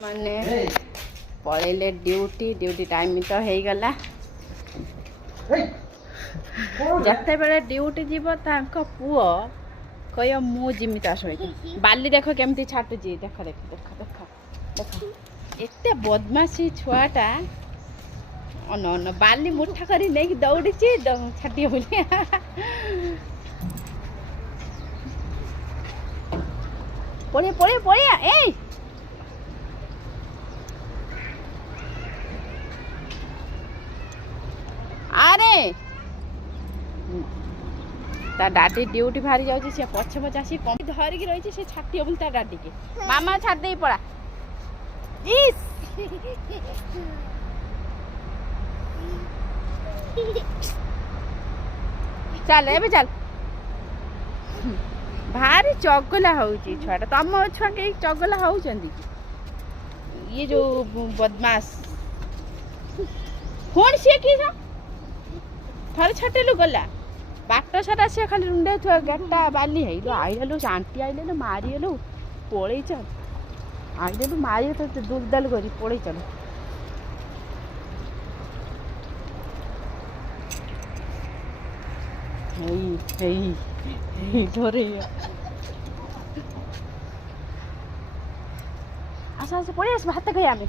माने पड़े duty duty time तो हो गला जिते बड़े ड्यूटी जीव पुओ कह मु जिमी ता सहित बाली देख केमती छाटुची देख देख देख देख देख एते बदमाशी छुआटा अन अन बाली मुठा कर नहीं दौड़ी छाटी बोली पड़े पड़े पड़े ए अरे ता डाडी ड्यूटी बाहरी जाऊँ सी पछे पछे आसी कम धरिकी रही से छाटी बोली ता डाडी के मामा छाड़ दे पड़ा इस चल ए चल भारी चगला होची छुआटा तुम छुआ के चगला होचंदी ये जो बदमाश कौन सी की थर छाटेलु गला बाट सारा से खाली रुंडे थुआ गेटा बाली हेलो आइलु आंटी आइले मारिलु पड़े चल आइलु मारि तो दुलदल करी पड़े चल डरे आस आस पड़े आस भात खाई आमे